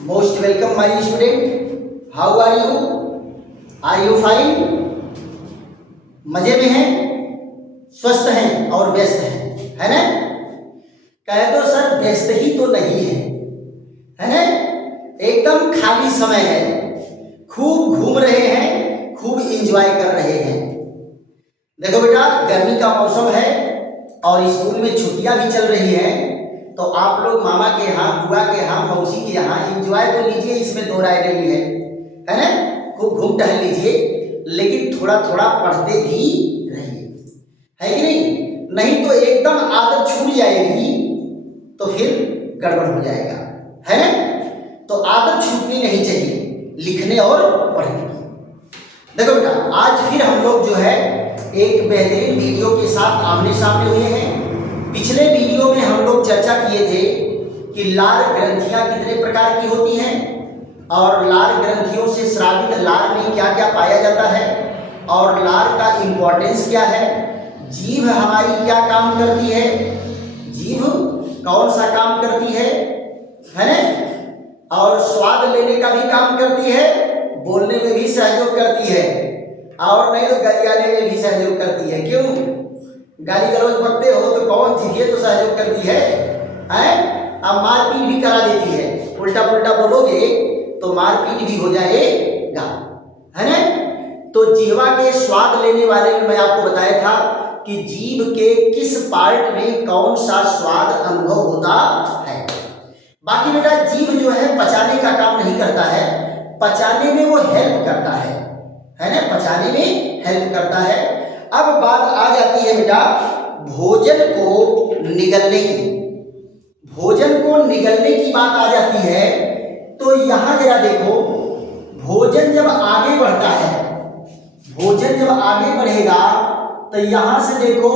Most welcome my student. How are you? Are you fine? मजे में हैं, स्वस्थ हैं और व्यस्त हैं, है ना? कह दो सर व्यस्त ही तो नहीं है ना? एकदम खाली समय है, खूब घूम रहे हैं, खूब एंजॉय कर रहे हैं। देखो बेटा, गर्मी का मौसम है और स्कूल में छुट्टियां भी चल रही हैं, तो आप लोग मामा के यहाँ, बुआ के यहाँ, मौसी के यहाँ एंजॉय तो लीजिए, इसमें दो राय नहीं है ना? खूब घूम टहल लीजिए, लेकिन थोड़ा थोड़ा पढ़ते भी रहिए, है कि नहीं? नहीं तो एकदम आदत छूट जाएगी तो फिर गड़बड़ हो जाएगा, है ना? तो आदत छूटनी नहीं चाहिए लिखने और पढ़ने की। देखो बेटा, आज फिर हम लोग जो है एक बेहतरीन वीडियो के साथ आमने सामने हुए हैं। पिछले वीडियो में हम लोग चर्चा किए थे कि लार ग्रंथियां कितने प्रकार की होती हैं और लार ग्रंथियों से स्रावित लार में क्या क्या पाया जाता है और लार का इम्पोर्टेंस क्या है, जीभ हमारी क्या काम करती है, जीभ कौन सा काम करती है ना? और स्वाद लेने का भी काम करती है, बोलने में भी सहयोग करती है और नहीं तो गरियाने में भी सहयोग करती है। क्यों? गाली गलौज बकते हो तो कौन जीभिए तो सहयोग करती है, अब मारपीट भी करा देती है, उल्टा पुल्टा बोलोगे तो मारपीट भी हो जाएगा, है ना? तो जीवा के स्वाद लेने वाले में मैं आपको बताया था कि जीभ के किस पार्ट में कौन सा स्वाद अनुभव होता है। बाकी बेटा जीभ जो है पचाने का काम नहीं करता है, पचाने में वो हेल्प करता है ना? पचाने में हेल्प करता है। अब बात आ जाती है बेटा भोजन को निगलने की। भोजन को निगलने की बात आ जाती है तो यहां जरा देखो, भोजन जब आगे बढ़ता है, भोजन जब आगे बढ़ेगा तो यहां से देखो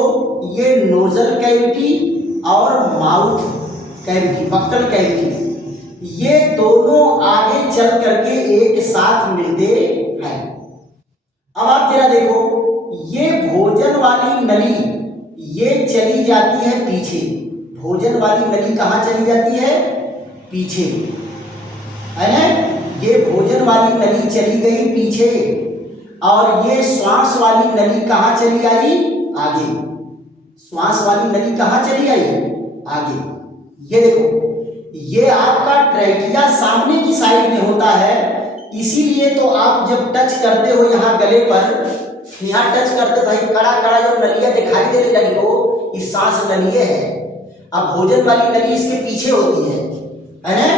ये नोजल कैविटी और माउथ कैविटी, बक्कल कैविटी, ये दोनों आगे चल करके एक साथ मिलते हैं। अब आप जरा देखो, ये भोजन वाली नली ये चली जाती है पीछे। भोजन वाली नली कहाँ चली जाती है? पीछे, है ना? ये भोजन वाली नली चली गई पीछे और ये श्वास वाली नली कहाँ चली आई? आगे। श्वास वाली नली कहाँ चली आई? आगे। ये देखो, ये आपका ट्रैकिया सामने की साइड में होता है, इसीलिए तो आप जब टच करते हो यहाँ गले पर, यहाँ टच करते भाई कड़ा कड़ा जो नलियाँ दिखाई दे रही हो, इस सांस नलिये है। अब भोजन वाली नली इसके पीछे होती है ना?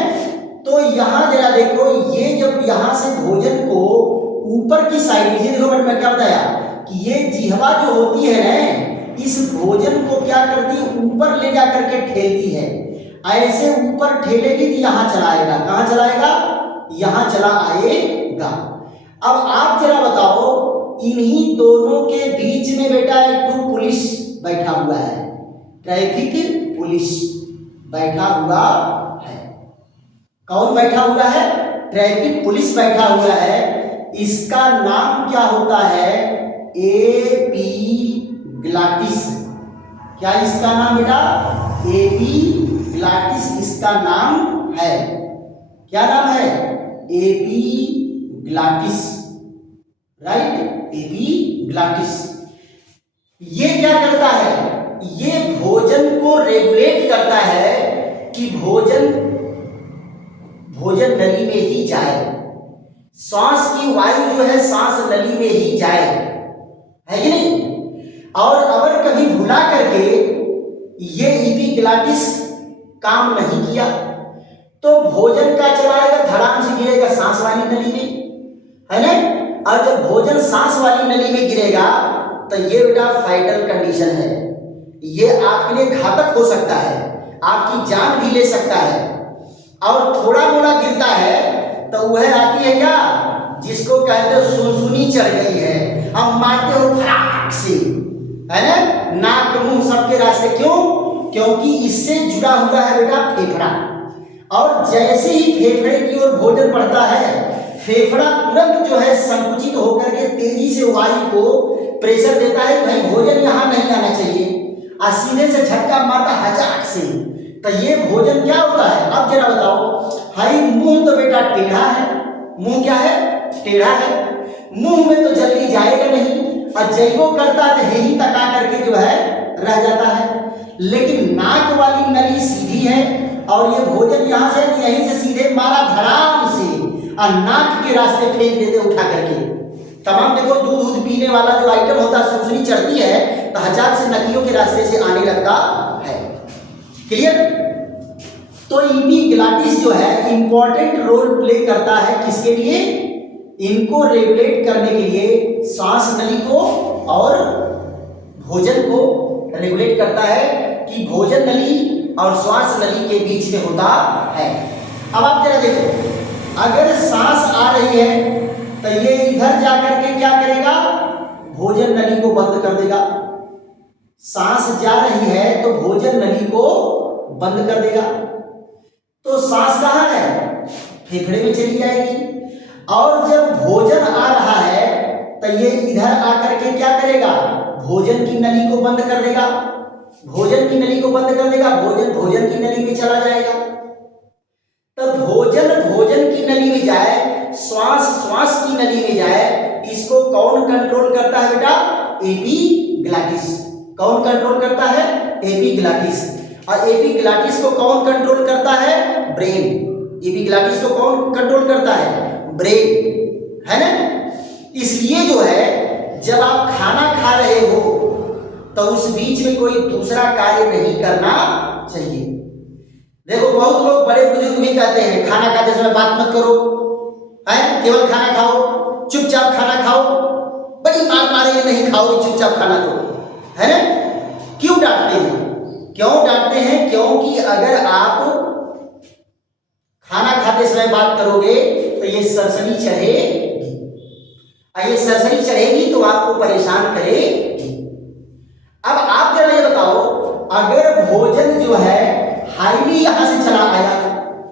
तो यहाँ जरा देखो, ये जब यहाँ से भोजन को ऊपर की साइड, ये देखो मैं क्या बताया कि ये जिह्वा जो होती है ना, इस भोजन को क्या करती है? ऊपर ले जा करके ठेलती है। ऐसे ऊपर ठेलेगी तो यहाँ चलाएगा, कहाँ चलाएगा? यहाँ चला आएगा। अब आप जरा बताओ, इन्हीं दोनों के बीच में बेटा एक तो पुलिस बैठा हुआ है, ट्रैफिक पुलिस बैठा हुआ है। कौन बैठा हुआ है? ट्रैफिक पुलिस बैठा हुआ है। इसका नाम क्या होता है? एपीग्लॉटिस। क्या इसका नाम बेटा? एपीग्लॉटिस इसका नाम है। क्या नाम है? Epiglottis, right? एपीग्लॉटिस। ये क्या करता है? ये भोजन को रेगुलेट करता है कि भोजन नली में ही जाए, सांस की वायु जो है सांस नली में ही जाए, है कि नहीं? और अगर कभी भुला करके ये एपीग्लॉटिस काम नहीं किया तो भोजन का चलाएगा, धड़ाम से गिरेगा सांस वाली नली में, है ना? और जब भोजन सांस वाली नली में गिरेगा तो ये बेटा फाइटल कंडीशन है, ये आपके लिए घातक हो सकता है, आपकी जान भी ले सकता है। और थोड़ा मोड़ा गिरता है तो वह आती है क्या, जिसको कहते हो सुनसुनी चढ़ गई है, हम मारते हो फटाक से, है ना? नाक मुंह सबके रास्ते। क्यों? क्योंकि इससे जुड़ा हुआ है बेटा फेफड़ा, और जैसे ही फेफड़े की ओर भोजन बढ़ता है, फेफड़ा तुरंत जो है संकुचित होकर के तेजी से वायु को प्रेशर देता है कि भाई भोजन यहाँ नहीं आना चाहिए, और सीधे से झटका मारता हजाक से, तो ये भोजन क्या होता है? अब जरा बताओ। हाई मुंह तो बेटा टेढ़ा है, मुंह क्या है? टेढ़ा है। मुंह में तो जल्दी जाएगा नहीं, और जैगो करता है यही तका करके जो है रह जाता है। लेकिन नाक वाली नली सीधी है, और ये भोजन यहाँ से यहीं से सीधे मारा धड़ाम से और नाक के रास्ते फेंक देते उठा करके। तमाम देखो दूध पीने वाला जो आइटम होता है, सुसुनी चढ़ती है तो हजार से नलियों के रास्ते से आने लगता है। क्लियर? तो इपीग्लॉटिस जो है इंपॉर्टेंट रोल प्ले करता है किसके लिए? इनको रेगुलेट करने के लिए, सांस नली को और भोजन को रेगुलेट करता है कि भोजन नली और श्वास नली के बीच में होता है। अब आप जरा देखो, अगर सांस आ रही है तो ये इधर जाकर के क्या करेगा? भोजन नली को बंद कर देगा। सांस जा रही है तो भोजन नली को बंद कर देगा। तो सांस कहाँ है? फेफड़े में चली जाएगी। और जब भोजन आ रहा है तो ये इधर आकर के क्या करेगा? भोजन की नली को बंद कर देगा। भोजन की नली को बंद कर देगा, भोजन की नली में चला जाएगा। तो भोजन की नली में जाए, श्वास की नली में जाए, इसको कौन कंट्रोल करता है बेटा? एपीग्लॉटिस। कौन कंट्रोल करता है? एपीग्लॉटिस। और एपीग्लॉटिस को कौन कंट्रोल करता है? ब्रेन। एपीग्लॉटिस को कौन कंट्रोल करता है? ब्रेन, है ना? इसलिए जो है जब आप खाना खा रहे हो तो उस बीच में कोई दूसरा कार्य नहीं करना चाहिए। देखो बहुत लोग बड़े बुजुर्ग भी कहते हैं खाना खाते समय बात मत करो, है? केवल खाना खाओ, चुपचाप खाना खाओ, बड़ी मार मारेंगे नहीं खाओगे चुपचाप खाना, तो है ना? क्यों डांटते हैं? क्यों डांटते हैं? क्योंकि अगर आप खाना खाते समय बात करोगे तो ये सरसरी चढ़ेगी, और ये सरसरी चढ़ेगी तो आपको परेशान करेगी। अब आप जरा ये बताओ, अगर भोजन जो है हाईली यहां से चला आया,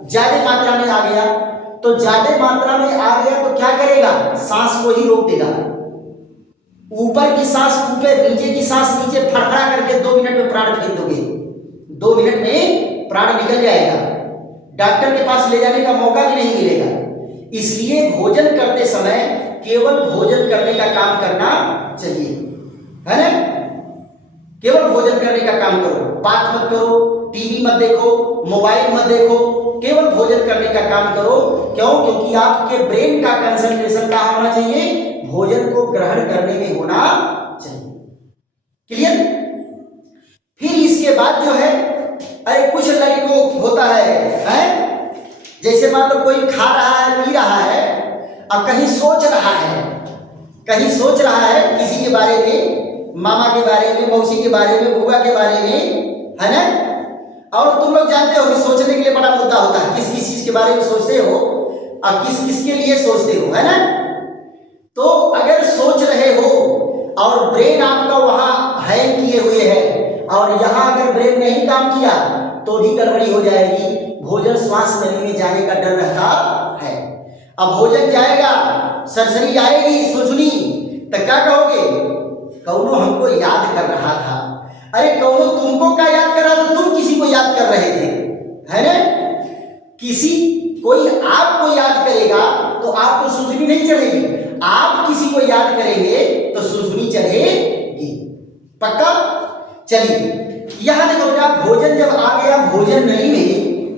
ज्यादा मात्रा में आ गया, तो ज्यादा मात्रा में आ गया तो क्या करेगा? सांस को ही रोक देगा। ऊपर की सांस ऊपर, नीचे की सांस नीचे, फड़फड़ा करके 2 मिनट में प्राण फेंक दोगे। 2 मिनट में प्राण निकल जाएगा, डॉक्टर के पास ले जाने का मौका भी नहीं मिलेगा। इसलिए भोजन करते समय केवल भोजन करने का काम करना चाहिए, है ना? केवल भोजन करने का काम करो, बात मत करो, टीवी मत देखो, मोबाइल मत देखो, केवल भोजन करने का काम करो। क्यों? क्योंकि आपके ब्रेन का कंसंट्रेशन कहाँ होना चाहिए? भोजन को ग्रहण करने में होना चाहिए। क्लियर? फिर इसके बाद जो है, अरे कुछ लड़कों होता है जैसे मान लो कोई खा रहा है, पी रहा है, और कहीं सोच रहा है, किसी के बारे में, मामा के बारे में, मौसी के बारे में, बुआ के बारे में, है ना? और तुम लोग जानते हो कि सोचने के लिए बड़ा मुद्दा होता है, किस किस चीज के बारे में सोचते हो और किस किस के लिए सोचते हो, है ना? तो अगर सोच रहे हो और ब्रेन आपका वहां हैंग किए हुए है, और यहां अगर ब्रेन नहीं काम किया तो भी गड़बड़ी हो जाएगी। भोजन श्वास नली में जाने का डर रहता है। अब भोजन जाएगा, सरसरी आएगी, सुसुनी, तो क्या कहोगे? कौनो हमको याद कर रहा था। अरे कौनो तुमको क्या याद कर रहा था? तुम किसी को याद कर रहे थे, है ना? कोई आपको याद करेगा तो आपको सुसुनी नहीं चढ़ेगी, आप किसी को याद करेंगे तो सुसुनी चढ़ेगी। पक्का? चलिए यहां देखो बेटा, भोजन जब आ गया भोजन नली में,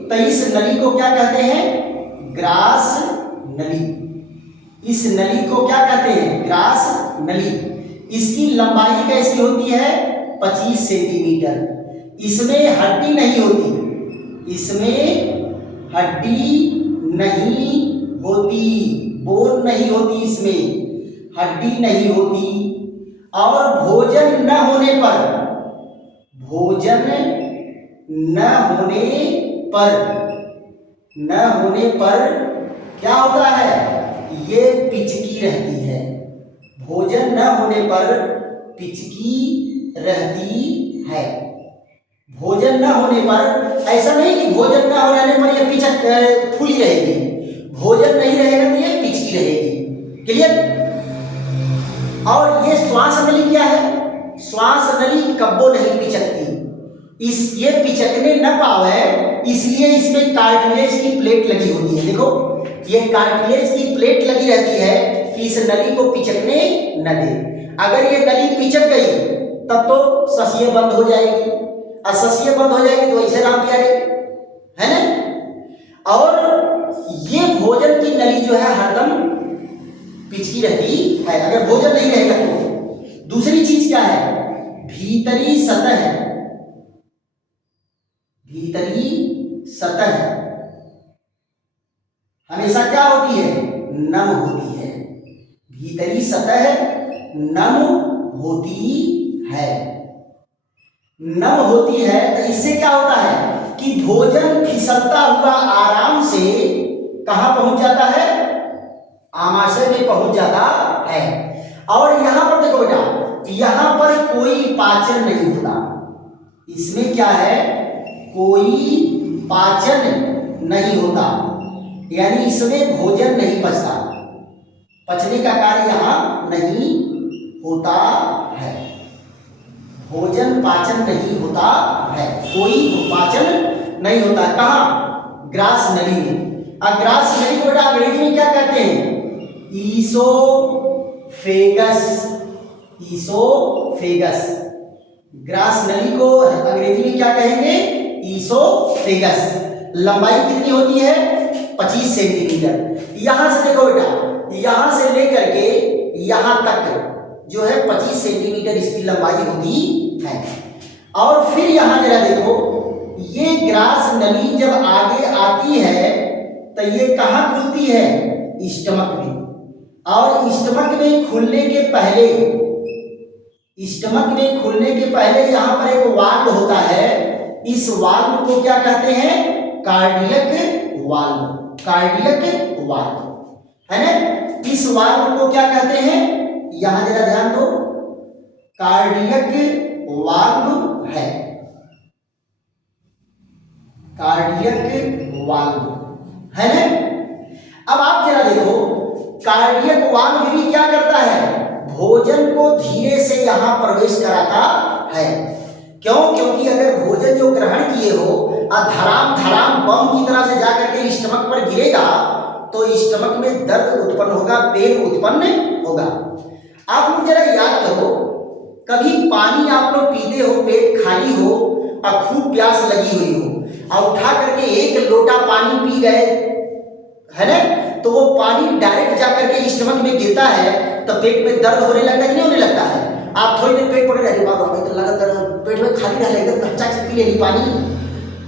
तो इस नली को क्या कहते हैं? ग्रास नली। इस नली को क्या कहते हैं? ग्रास नली। इसकी लंबाई कैसी होती है? 25 सेंटीमीटर। इसमें हड्डी नहीं होती, बोन नहीं होती, इसमें हड्डी नहीं होती। और भोजन न होने पर क्या होता है? ये पिचकी रहती है। भोजन न होने पर पिचकी रहती है। भोजन न होने पर, ऐसा नहीं कि भोजन न होने पर ये पिचक फूली रहेगी, भोजन नहीं रहेगा तो ये पिचकी रहेगी। क्लियर? और ये श्वास नली क्या है? श्वास नली कब्बो नहीं पिचकती, ये पिचकने न पावे, इसलिए इसमें कार्टिलेज की प्लेट लगी होती है। देखो ये कार्टिलेज की प्लेट लगी रहती है कि इस नली को पिचकने न दे। अगर ये नली पिचक गई तब तो ससिया बंद हो जाएगी, और ससिया बंद हो जाएगी तो ऐसे राम प्यारे, है ना। और ये भोजन की नली जो है हरदम पिचकी रहती है, अगर भोजन नहीं रहेगा तो। दूसरी चीज क्या है, भीतरी सतह, भीतरी सतह हमेशा क्या होती है, नम होती है। भीतरी सतह नम होती है, नम होती है। तो इससे क्या होता है कि भोजन फिसलता हुआ आराम से कहां पहुंच जाता है, आमाशय में पहुंच जाता है। और यहां पर देखो बेटा, यहां पर कोई पाचन नहीं होता, इसमें क्या है, कोई पाचन नहीं होता, यानी इसमें भोजन नहीं पचता, पचने का कार्य यहां नहीं होता है, भोजन पाचन नहीं होता है, कोई पाचन नहीं होता। कहां, ग्रास नली में। और ग्रास नली को बेटा अंग्रेजी में क्या कहते हैं, ईसोफेगस, ईसोफेगस। ग्रास नली को अंग्रेजी में क्या कहेंगे, ईसोफेगस। लंबाई कितनी होती है, 25 सेंटीमीटर। यहां से देखो बेटा, यहां से लेकर के यहां तक जो है 25 सेंटीमीटर इसकी लंबाई होती है। और फिर यहां जरा देखो, ये ग्रास नली जब आगे आती है तो ये कहां खुलती है, स्टमक में। और स्टमक में खुलने के पहले, स्टमक में खुलने के पहले यहां पर एक वाल्व होता है, इस वाल्व को क्या कहते हैं, कार्डियक वाल्व, कार्डियक वाल्व, है ना। इस वाल्व को क्या कहते हैं, यहां जरा ध्यान दो, कार्डियक वाल्व है, कार्डियक वाल्व है ना। अब आप जरा देखो, कार्डियक वाल्व भी क्या करता है, भोजन को धीरे से यहां प्रवेश कराता है। क्यों, क्योंकि अगर भोजन जो ग्रहण किए हो और धड़ाम धड़ाम बम की तरह से जाकर के स्टमक पर गिरेगा तो स्टमक में दर्द उत्पन्न होगा, पेन उत्पन्न होगा। आप लोग जरा याद करो, कभी पानी आप लोग पीते हो, पेट खाली हो और खूब प्यास लगी हुई हो, और उठा करके 1 लोटा पानी पी गए, है ना, तो वो पानी डायरेक्ट जाकर के स्टमक में गिरता है तो पेट में दर्द होने लगता है कि नहीं होने लगता है। आप थोड़ी देर पेट पकड़, अरे बाबा तो लगातार पेट में खाली रह लेगा, हचाक से पी लेनी पानी।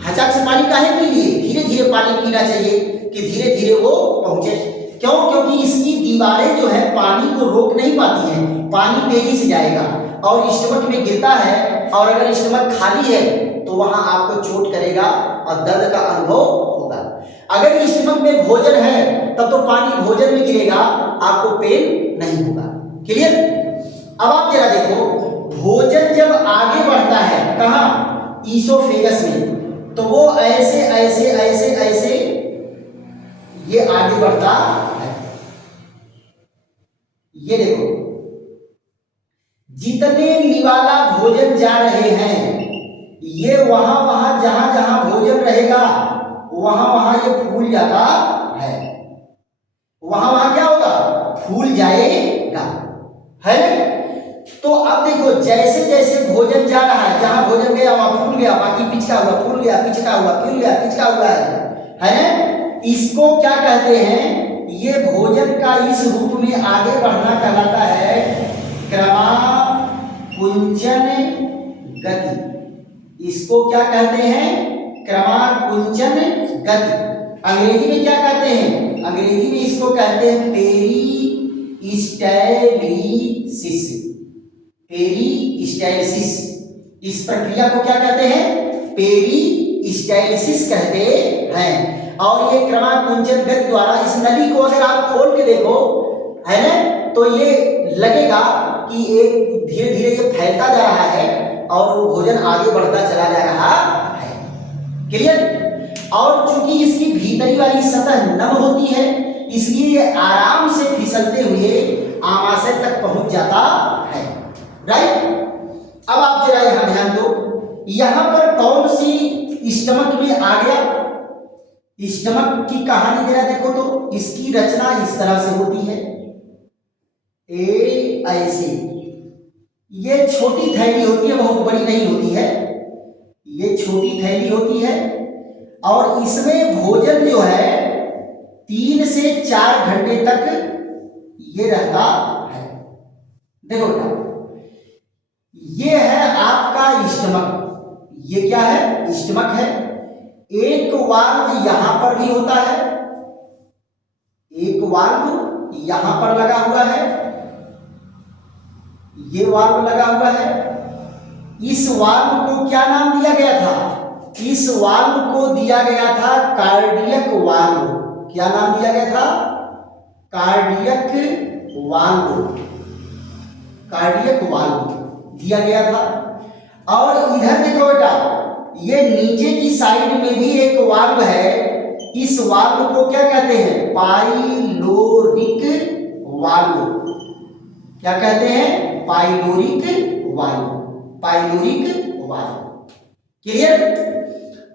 हचाक से पानी काहे पी लिए, धीरे धीरे पानी पीना चाहिए कि धीरे धीरे वो पहुंचे। क्यों, क्योंकि इसकी दीवारें जो है पानी को रोक नहीं पाती हैं, पानी तेजी से जाएगा और स्टमक में गिरता है, और अगर स्टमक खाली है तो वहां आपको चोट करेगा और दर्द का अनुभव होगा। अगर स्टमक में भोजन है तब तो पानी भोजन में गिरेगा, आपको पेन नहीं होगा। क्लियर। अब आप जरा देखो, भोजन जब आगे बढ़ता है कहां, ईसोफेगस में, तो वो ऐसे ऐसे ऐसे ऐसे ये आगे बढ़ता है। ये देखो, जितने निवाला भोजन जा रहे हैं, ये वहां वहां जहां जहां भोजन रहेगा वहां वहां ये फूल जाता है, वहां वहां क्या होगा, फूल जाएगा, है ना। तो अब देखो, जैसे जैसे भोजन जा रहा है, जहां भोजन गया वहां फूल गया, बाकी पिचका हुआ, फूल गया, पिचका हुआ, फूल गया, पिचका हुआ है ना। इसको क्या कहते हैं, ये भोजन का इस रूप में आगे बढ़ना कहलाता है क्रमाकुंचन गति। इसको क्या कहते हैं, क्रमाकुंचन गति। अंग्रेजी में क्या कहते हैं, अंग्रेजी में इसको कहते हैं पेरिस्टैलिसिस, पेरिस्टैलिसिस। इस प्रक्रिया को क्या कहते हैं, पेरिस्टैलिसिस कहते हैं। और ये क्रमाकुंचन गति द्वारा इस नली को अगर आप खोल के देखो, है ना, तो ये लगेगा कि एक धीरे धीरे ये फैलता जा रहा है और वो भोजन आगे बढ़ता चला जा रहा है। क्लियर। और चूंकि इसकी भीतरी वाली सतह नम होती है, इसलिए ये आराम से फिसलते हुए आमाशय तक पहुंच जाता है। राइट। अब आप जरा यहां ध्यान दो, यहां पर कौन सी स्टमक में आ गया? स्टमक की कहानी जरा देखो तो इसकी रचना इस तरह से होती है, ऐसे ये छोटी थैली होती है, बहुत बड़ी नहीं होती है, ये छोटी थैली होती है और इसमें भोजन जो है 3 से 4 घंटे तक ये रहता है। देखो बेटा, ये है आपका स्टमक, ये क्या है? स्टमक है। एक वाल्व यहां पर भी होता है, एक वाल्व यहां पर लगा हुआ है, ये वाल्व लगा हुआ है। इस वाल्व को क्या नाम दिया गया था? इस वाल्व को दिया गया था कार्डियक वाल्व। क्या नाम दिया गया था? कार्डियक वाल्व, कार्डियक वाल्व दिया गया था। और इधर देखो बेटा, ये नीचे की साइड में भी एक वाल्व है, इस वाल्व को क्या कहते हैं? Pyloric valve. क्या कहते हैं? Pyloric valve, pyloric valve. Clear?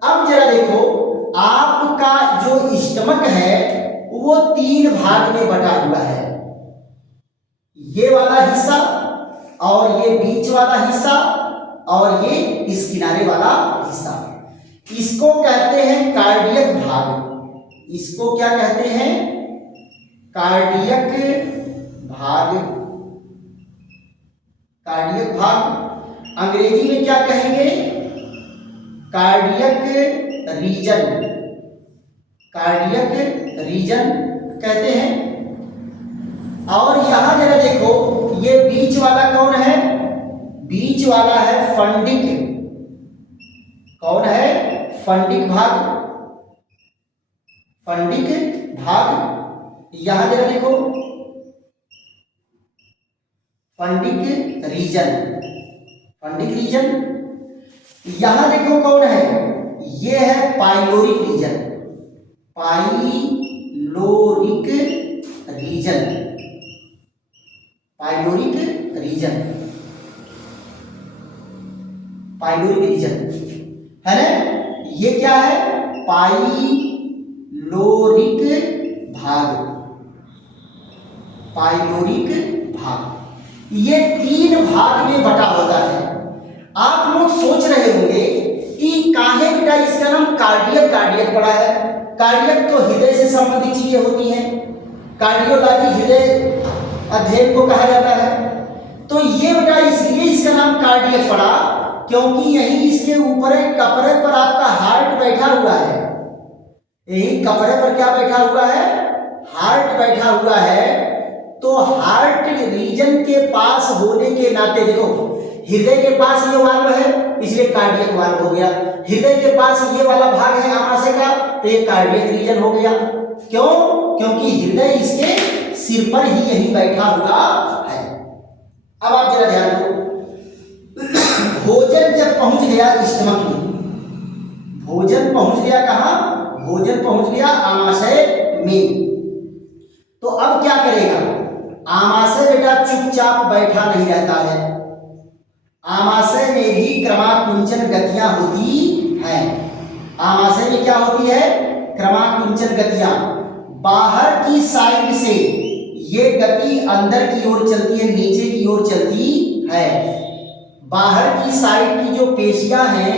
अब जरा देखो, आपका जो स्टमक है वो 3 भाग में बटा हुआ है, ये वाला हिस्सा और ये बीच वाला हिस्सा और ये इस किनारे वाला हिस्सा। इसको कहते हैं कार्डियक भाग। इसको क्या कहते हैं? कार्डियक भाग, कार्डियक भाग। अंग्रेजी में क्या कहेंगे? कार्डियक रीजन, कार्डियक रीजन कहते हैं। और यहां जरा देखो, ये बीच वाला कौन है? बीच वाला है फंडिक। कौन है? फंडिक भाग, फंडिक भाग। यहां जरा देखो, फंडिक रीजन, फंडिक रीजन। यहां देखो कौन है? ये है pyloric region, pyloric region, pyloric region, pyloric region है ना? ये क्या है? पाइलोरिक भाग, पाइलोरिक भाग। ये 3 भाग में बटा होता है। आप लोग सोच रहे होंगे कि काहे बेटा इसका नाम कार्डियक कार्डियक पड़ा है? कार्डियक तो हृदय से संबंधित चीजें होती हैं, कार्डियोलॉजी हृदय अध्ययन को कहा जाता है। तो ये बेटा इसलिए इसका नाम कार्डियक पड़ा क्योंकि यही इसके ऊपर एक कपड़े पर आपका हार्ट बैठा हुआ है। यही कपड़े पर क्या बैठा हुआ है? हार्ट बैठा हुआ है। तो हार्ट रीजन के पास होने के नाते देखो, हृदय के पास ये वाल्व है इसलिए कार्डियक वाल्व हो गया, हृदय के पास ये वाला भाग है आमाशय का तो ये कार्डियक रीजन हो गया। क्यों? क्योंकि हृदय इसके सिर पर ही यही बैठा हुआ है। अब आप जरा ध्यान दो, भोजन जब पहुंच गया स्टमक में, भोजन पहुंच गया कहां? भोजन पहुंच गया आमाशय में। तो अब क्या करेगा? आमाशय बेटा चुपचाप बैठा नहीं रहता है, आमाशय में भी क्रमाकुंचन गतियां होती हैं। आमाशय में क्या होती है? क्रमाकुंचन गतियां। बाहर की साइड से ये गति अंदर की ओर चलती है, नीचे की ओर चलती है। बाहर की साइड की जो पेशियां हैं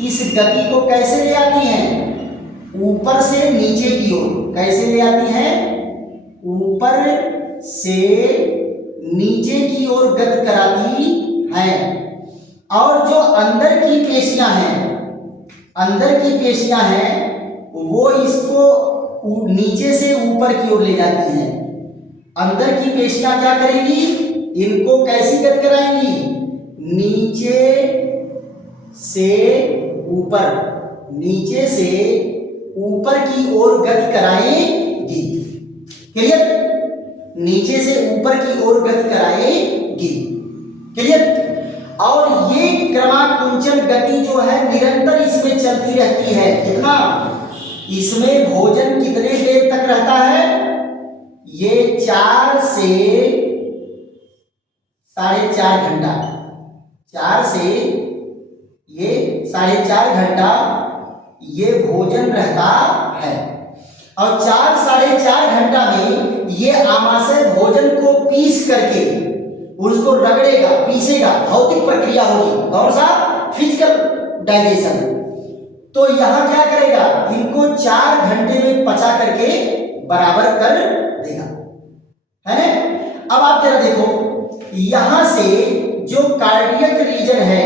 इस गति को कैसे ले आती हैं? ऊपर से नीचे की ओर। कैसे ले आती हैं? ऊपर से नीचे की ओर गति कराती हैं। और जो अंदर की पेशियां हैं, अंदर की पेशियां हैं वो इसको नीचे से ऊपर की ओर ले जाती हैं। अंदर की पेशियां क्या करेंगी? इनको कैसी गति कराएंगी? नीचे से ऊपर, नीचे से ऊपर की ओर गति कराएंगी। क्लियर? नीचे से ऊपर की ओर गति कराएंगी। क्लियर? और ये क्रमाकुंचन गति जो है निरंतर इसमें चलती रहती है। कितना? इसमें भोजन कितने देर तक रहता है? ये 4 से 4.5 घंटा, 4 से ये 4.5 घंटा ये भोजन रहता है और 4-4.5 घंटा में ये आमाशय भोजन को पीस करके उसको रगड़ेगा, पीसेगा, भौतिक प्रक्रिया होगी। कौन सा? Physical digestion. तो यहां क्या करेगा? इनको 4 घंटे में पचा करके बराबर कर देगा, है ना। अब आप जरा देखो, यहां से जो कार्डियक रीजन है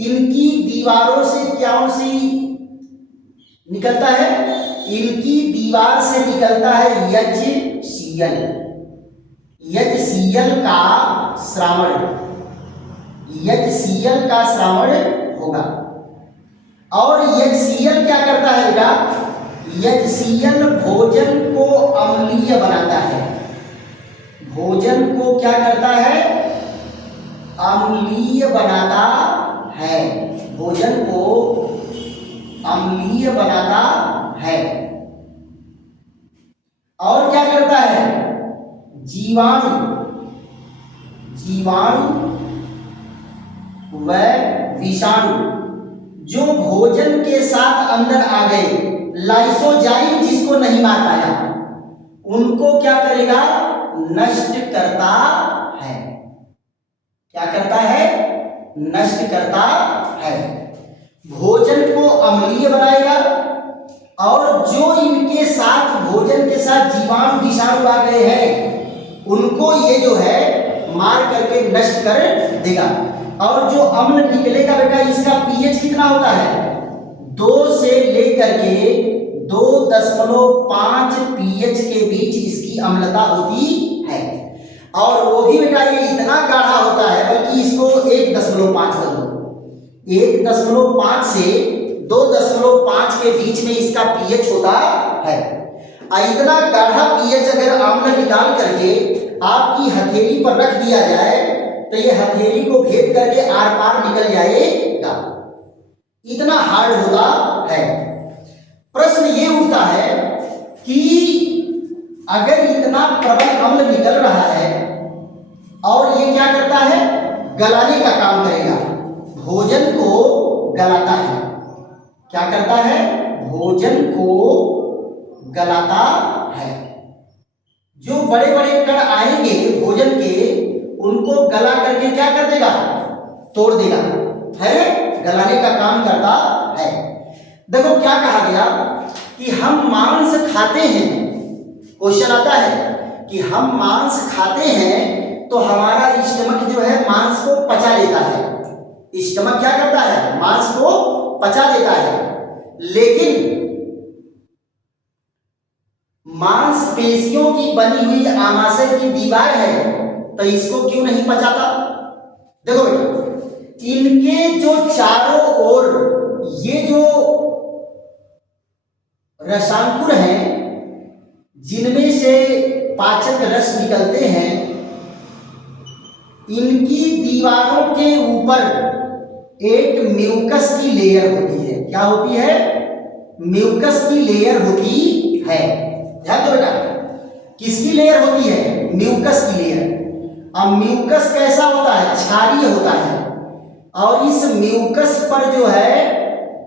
इनकी दीवारों से क्या सी निकलता है? इनकी दीवार से निकलता है HCl। HCl का श्रावण, HCl का श्रावण होगा। और HCl क्या करता है बेटा? HCl भोजन को अम्लीय बनाता है। भोजन को क्या करता है? अम्लीय बनाता है। भोजन को अम्लीय बनाता है। और क्या करता है? जीवाणु व विषाणु जो भोजन के साथ अंदर आ गए, लाइसोजाइम जिसको नहीं मार पाया, उनको क्या करेगा? नष्ट करता है। क्या करता है? नष्ट करता है। भोजन को अम्लीय बनाएगा और जो इनके साथ भोजन के साथ जीवाणु विषाणु आ गए हैं उनको ये जो है मार करके नष्ट कर देगा। और जो अम्ल निकलेगा बेटा, इसका पीएच कितना होता है? 2 से लेकर के 2.5 पीएच के बीच इसकी अम्लता होती है। और वो भी बेटा ये इतना गाढ़ा होता है, बल्कि इसको 1.5 कर दो, 1.5 से 2.5 के बीच में इसका पीएच होता है। इतना गाढ़ा पीएच अगर अम्ल निकाल करके आपकी हथेली पर रख दिया जाए तो ये हथेली को भेद करके आर पार निकल जाएगा, इतना हार्ड होता है। प्रश्न ये उठता है कि अगर इतना प्रबल अम्ल निकल रहा है और ये क्या करता है? गलाने का काम करेगा, भोजन को गलाता है। क्या करता है? भोजन को गलाता है। जो बड़े बड़े कण आएंगे भोजन के, उनको गला करके क्या कर देगा? तोड़ देगा, है? गलाने का काम करता है। देखो क्या कहा गया कि हम मांस खाते हैं। क्वेश्चन आता है कि हम मांस खाते हैं तो हमारा स्टमक जो है मांस को पचा लेता है। स्टमक क्या करता है? मांस को पचा देता है। लेकिन मांसपेशियों की बनी हुई आमाशय की दीवार है तो इसको क्यों नहीं पचाता? देखो बेटा, इनके जो चारों ओर ये जो रसांकुर हैं जिनमें से पाचक रस निकलते हैं, इनकी दीवारों के ऊपर एक म्यूकस की लेयर होती है। क्या होती है? म्यूकस की लेयर होती है। ध्यान दो बेटा, किसकी लेयर होती है? म्यूकस की लेयर। अब म्यूकस कैसा होता है? क्षारीय होता है। और इस म्यूकस पर जो है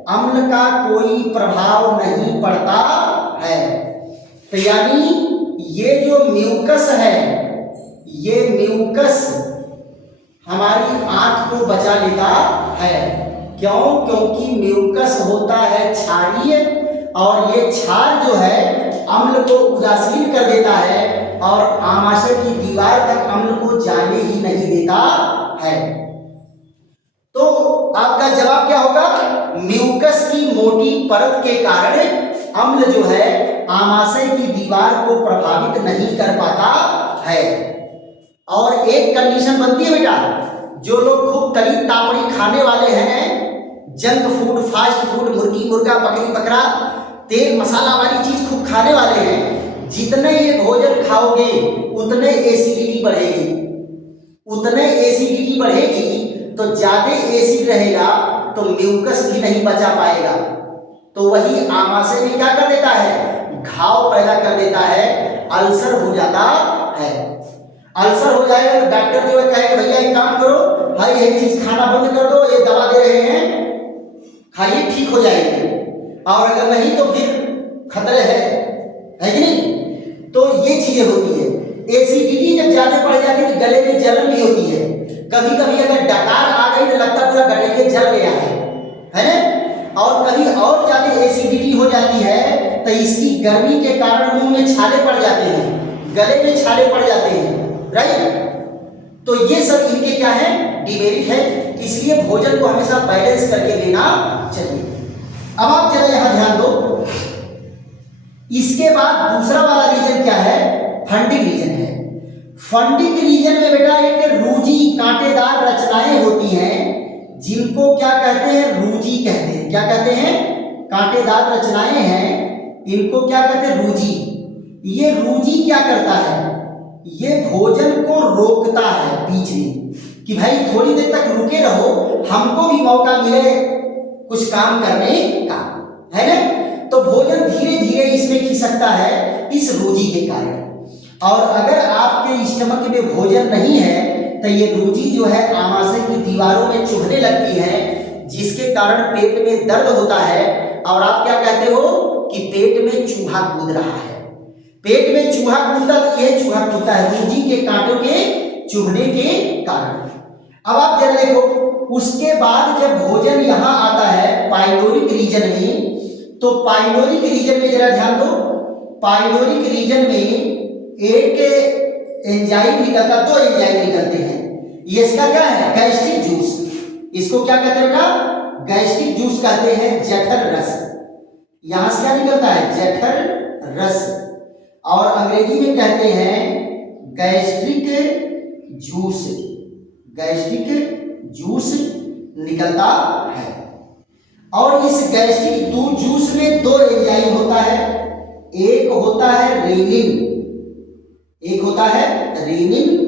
अम्ल का कोई प्रभाव नहीं पड़ता है। तो यानी ये जो म्यूकस है, ये म्यूकस हमारी आंख को बचा लेता है। क्यों? क्योंकि म्यूकस होता है क्षारीय और ये क्षार जो है अम्ल को उदासीन कर देता है और आमाशय की दीवार तक अम्ल को जाने ही नहीं देता है। तो आपका जवाब क्या होगा? म्यूकस की मोटी परत के कारण अम्ल जो है आमाशय की दीवार को प्रभावित नहीं कर पाता है। और एक कंडीशन बनती है बेटा, जो लोग खूब तली तापड़ी खाने वाले हैं, जंक फूड, फास्ट फूड, मुर्गी मुर्गा, बकरी बकरा, तेल मसाला वाली चीज खूब खाने वाले हैं, जितने ये भोजन खाओगे उतने एसिडिटी बढ़ेगी। उतने एसिडिटी बढ़ेगी तो ज्यादा एसिड रहेगा तो म्यूकस भी नहीं बचा पाएगा। तो वही आमाशय में क्या कर देता है? घाव पैदा कर देता है, अल्सर हो जाता है। अल्सर हो जाएगा तो डॉक्टर जो है कहेगा भैया एक काम करो, भाई ये चीज खाना बंद कर दो, ये दवा दे रहे हैं खाइए, ठीक हो जाएगी, और अगर नहीं तो फिर खतरे है कि नहीं। तो ये चीजें होती है। एसिडिटी जब ज्यादा बढ़ जाती है तो गले में जलन भी होती है। कभी कभी अगर डकार आ गई तो लगता पूरा गटरिया जल गया है ना। और कभी और ज्यादा एसिडिटी हो जाती है तो इसकी गर्मी के कारण मुंह में छाले पड़ जाते हैं, गले में छाले पड़ जाते हैं, राइट। तो ये सब इनके क्या है, डिमेरिट है। इसलिए भोजन को हमेशा बैलेंस करके लेना चाहिए। अब आप जरा यहां ध्यान दो। इसके बाद दूसरा वाला रीजन क्या है, फंडिक रीजन है। फंडिक रीजन में बेटा एक रूजी कांटेदार रचनाएं होती हैं, जिनको क्या कहते हैं, रूजी कहते हैं। क्या कहते हैं, कांटेदार रचनाएं हैं, इनको क्या कहते हैं, रूजी। ये रूजी क्या करता है, ये भोजन को रोकता है बीच में, कि भाई थोड़ी देर तक रुके रहो, हमको भी मौका मिले कुछ काम करने का, है ना। तो भोजन धीरे धीरे इसमें खिसकता है इस रूजी के कारण। और अगर आपके स्टमक में भोजन नहीं है तो ये रूजी जो है आमाशय की दीवारों में चुभने लगती है, जिसके कारण पेट में दर्द होता है। और आप क्या कहते हो कि पेट में चूहा कूद रहा है। पेट में चूहा कूदता तो यह चूहा कूदता है रूजी के कांटों के चुभने के कारण। अब आप जरा देखो, उसके बाद जब भोजन यहां आता है पाइलोरिक रीजन में, तो पाइलोरिक रीजन में जरा ध्यान दो। पाइलोरिक रीजन में एक एंजाइम निकलता, दो एंजाइम निकलते हैं। ये इसका क्या है, गैस्ट्रिक जूस। इसको क्या कहते हैं बेटा, गैस्ट्रिक जूस कहते हैं, जठर रस। यहां से क्या निकलता है, जठर रस, और अंग्रेजी में कहते हैं गैस्ट्रिक जूस। गैस्ट्रिक जूस निकलता है। और इस गैस्ट्रिक जूस में दो एंजाइम होता है, एक होता है रेनिन, एक होता है रेनिन,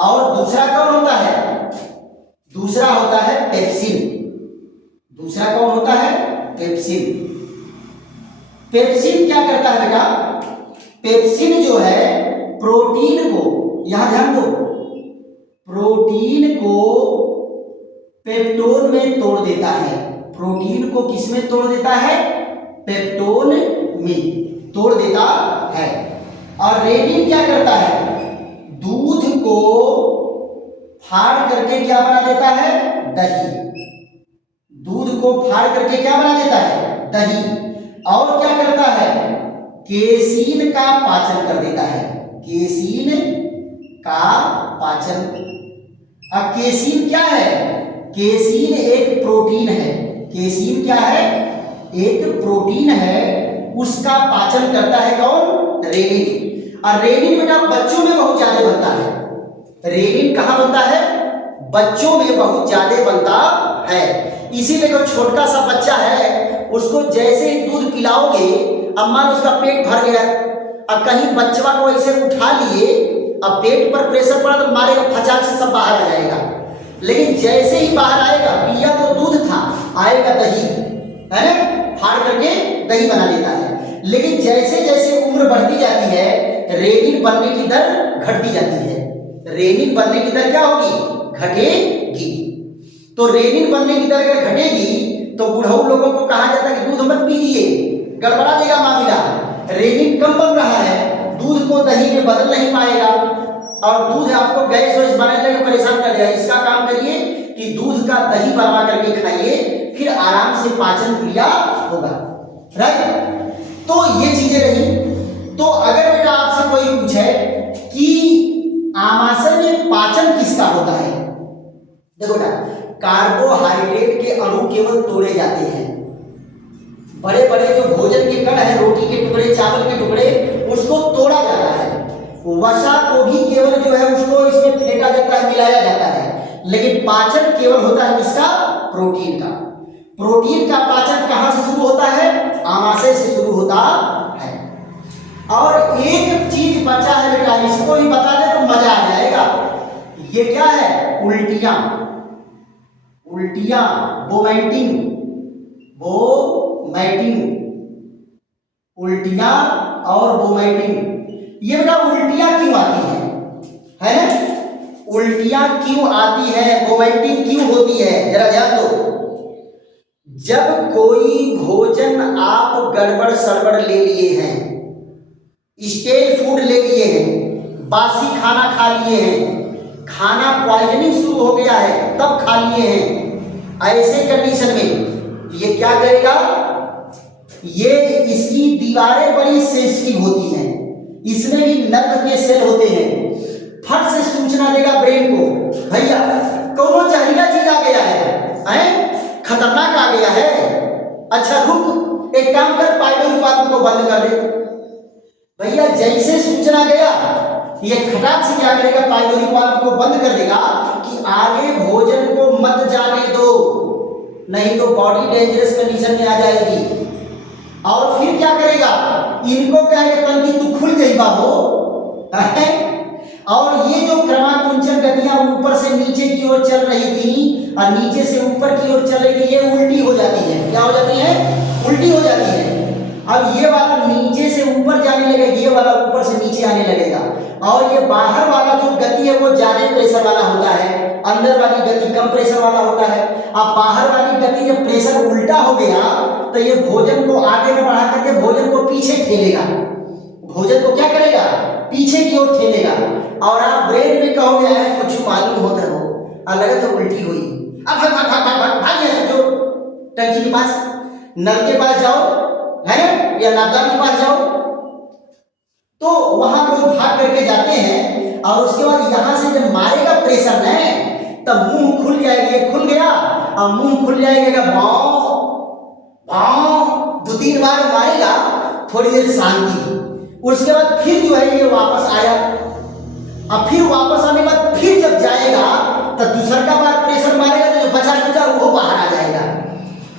और दूसरा कौन होता है, दूसरा होता है पेप्सिन। दूसरा कौन होता है, पेप्सिन। पेप्सिन क्या करता है बेटा, पेप्सिन जो है प्रोटीन को, यहां ध्यान दो, प्रोटीन को पेप्टोन में तोड़ देता है। प्रोटीन को किस में तोड़ देता है, पेप्टोन में तोड़ देता है। और रेनिन क्या करता है, दूध को फाड़ करके क्या बना देता है, दही। दूध को फाड़ करके क्या बना देता है, दही। और क्या करता है, केसीन का पाचन कर देता है, केसीन का पाचन। अब केसीन क्या है, केसीन एक प्रोटीन है। केसीन क्या है, एक प्रोटीन है, उसका पाचन करता है कौन, रेनिन। और रेनिन बेटा बच्चों में बहुत ज्यादा बनता है। रेनिन कहां बनता है, बच्चों में बहुत ज्यादा बनता है। इसीलिए जो छोटा सा बच्चा है उसको जैसे ही दूध पिलाओगे, अब मान उसका पेट भर गया, अब कहीं बच्चा को ऐसे उठा लिए, अब पेट पर प्रेशर पड़ा तो मारेगा, फचाक से सब बाहर आ जाएगा। लेकिन जैसे ही बाहर आएगा, पिया तो दूध था, आएगा दही, है ना, फाड़ करके दही बना देता है। लेकिन जैसे जैसे उम्र बढ़ती जाती है, रेनिन बनने की दर घटती जाती है। रेनिन बनने की दर क्या होगी, घटेगी। तो रेनिन बनने की दर अगर घटेगी तो बुढ़ऊ लोगों को कहा जाता है कि दूध मत पीजिए, गड़बड़ा देगा मामला। रेनिन कम बन रहा है, दूध को दही में बदल नहीं पाएगा, और दूध आपको गैस वैस बनाने लगे, परेशान कर देगा। इसका काम करिए कि दूध का दही बना करके खाइए, फिर आराम से पाचन क्रिया होगा, राइट। तो ये चीजें रही। तो अगर बेटा आपसे कोई पूछे कि आमाशय में पाचन किसका होता है, देखो बेटा, कार्बोहाइड्रेट के अणु केवल तोड़े जाते हैं। बड़े बड़े जो भोजन के कण है, रोटी के टुकड़े, चावल के टुकड़े, उसको तोड़ा जाता है। वसा को भी केवल जो है उसको इसमें फेंटा जाता है, मिलाया जाता है। लेकिन पाचन केवल होता है किसका, प्रोटीन का। प्रोटीन का पाचन कहां से शुरू होता है, आमाशय से शुरू होता है। और एक चीज बचा है बेटा, इसको ही बता दे तो मजा आ जाएगा। ये क्या है, उल्टियां। उल्टियां, वोमिटिंग, उल्टियां और वोमिटिंग। ये बेटा उल्टियां क्यों आती है ना, उल्टियां क्यों आती है, वोमिटिंग क्यों होती है, जरा ध्यान दो। जब कोई भोजन आप गड़बड़ सड़बड़ ले लिए हैं, स्टेल फूड ले लिए हैं, बासी खाना खा लिए हैं, खाना पॉइजनिंग शुरू हो गया है तब खा लिए हैं, ऐसे कंडीशन में ये क्या करेगा, ये इसकी दीवारें बड़ी सेंसिटिव होती हैं, इसमें भी नर्व के सेल होते हैं, फट से सूचना देगा ब्रेन को, भैया कौन जहरीला चीज आ गया है, खतरनाक आ गया है, अच्छा रुक एक काम कर, पाइलोरी वाल्व को बंद कर दे। भैया जैसे सूचना गया ये खटाक से क्या करेगा, पाइलोरी वाल्व को बंद कर देगा कि आगे भोजन को मत जाने दो, नहीं तो बॉडी डेंजरस कंडीशन में आ जाएगी। और फिर क्या करेगा, इनको कहेगा तंगी तू खुल गई बाबू, और ये जो क्रमाकुंचन गतियां ऊपर से नीचे की ओर चल रही थी और नीचे से ऊपर की ओर चल रही थी, ये उल्टी हो जाती है। क्या हो जाती है, उल्टी हो जाती है। अब ये वाला नीचे से ऊपर जाने लगेगा, ये वाला ऊपर से नीचे आने लगेगा, और ये बाहर वाला जो गति है वो ज्यादा प्रेशर वाला होता है, अंदर वाली गति कम प्रेशर वाला होता है। अब बाहर वाली गति जब प्रेशर उल्टा हो गया तो ये भोजन को आगे में बढ़ा करके भोजन को पीछे ठेलेगा, भोजन को क्या करेगा, पीछे की ओर ठेलेगा। और आप ब्रेन में कहोगे है कुछ मालूम होता हो, अलग तो उल्टी हुई, अब भाग जो टंकी के पास, नल के पास जाओ है या नापदान के पास जाओ, तो वहां लोग भाग करके जाते हैं, और उसके बाद यहां से जब मारेगा प्रेशर ने तब मुंह खुल जाएगा, ये खुल गया और मुंह खुल जाएगा, भाव भाव 2-3 बार मारेगा, थोड़ी देर शांति, उसके बाद फिर जो है ये वापस आया, अब फिर वापस आने के बाद फिर जब जाएगा तो दूसरा का बार प्रेशर मारेगा तो जो बचा बचा वो बाहर आ जाएगा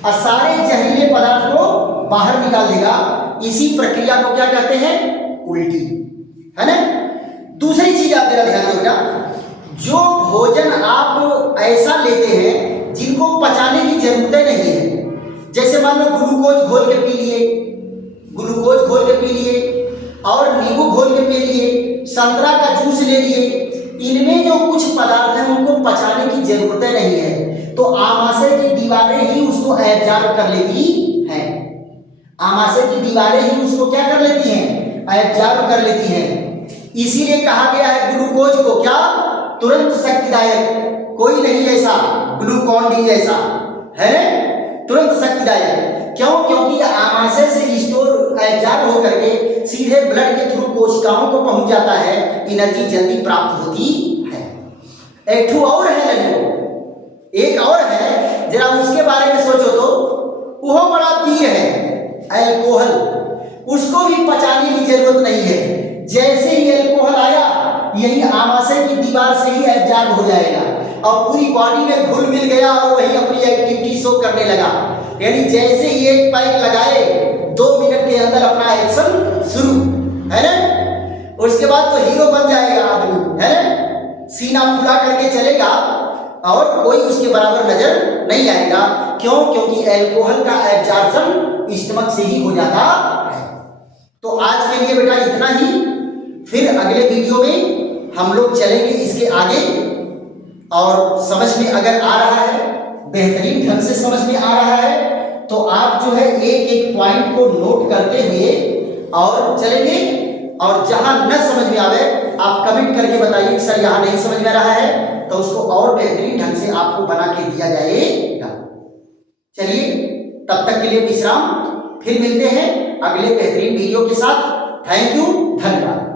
और सारे जहरीले पदार्थ को बाहर निकाल देगा। इसी प्रक्रिया को क्या कहते हैं, उल्टी, है ना। दूसरी चीज आप जरा ध्यान देना, जो भोजन आप ऐसा लेते हैं जिनको पचाने की जरूरत नहीं है, जैसे मान लो ग्लूकोज घोल के पी लिए, ग्लूकोज घोल के पी लिए और नींबू घोल के पी लिए, संतरा का जूस ले लिए, इनमें जो कुछ पदार्थ हैं उनको पचाने की जरूरत नहीं है, तो आमाशय की दीवारें ही उसको एब्जॉर्ब कर लेती हैं, आमाशय की दीवारें ही उसको क्या कर लेती हैं, एब्जॉर्ब कर लेती हैं। इसीलिए कहा गया है ग्लूकोज को क्या, तुरंत शक्तिदायक, कोई नहीं ऐसा ग्लूकॉन डी जैसा है, तुरंत शक्तिदायक। क्यों, क्योंकि आमाशय से स्टोर एब्जॉर्ब होकर के सीधे ब्लड के थ्रू कोशिकाओं को पहुंच जाता है, एनर्जी जल्दी प्राप्त होती है। एक और है लड़को, एक और है, जरा उसके बारे में सोचो तो, वो बड़ा तीर है, अल्कोहल, उसको भी पचाने की जरूरत नहीं है, जैसे ही अल्कोहल आया यही आमाशय की दीवार से ही एब्जॉर्ब हो जाएगा और पूरी बॉडी में घुल मिल गया और वही अपनी एक्टिविटी शो करने लगा। यानी जैसे ही एक पैक लगाए 2 मिनट के अंदर अपना एक्शन शुरू, है ना। उसके बाद तो हीरो बन जाएगा आदमी, है ना, सीना फुला करके चलेगा और कोई उसके बराबर नजर नहीं आएगा। क्यों, क्योंकि अल्कोहल का एब्जॉर्प्शन स्टमक से ही हो जाता है। तो आज के लिए बेटा इतना ही, फिर अगले वीडियो में हम लोग चलेंगे इसके आगे, और समझ में अगर आ रहा है, बेहतरीन ढंग से समझ में आ रहा है, तो आप जो है एक एक पॉइंट को नोट करते हुए और चलेंगे, और जहां न समझ में आवे आप कमेंट करके बताइए कि सर यहाँ नहीं समझ में आ रहा है, तो उसको और बेहतरीन ढंग से आपको बना के दिया जाएगा। चलिए तब तक के लिए विश्राम, फिर मिलते हैं अगले बेहतरीन वीडियो के साथ। थैंक यू, धन्यवाद।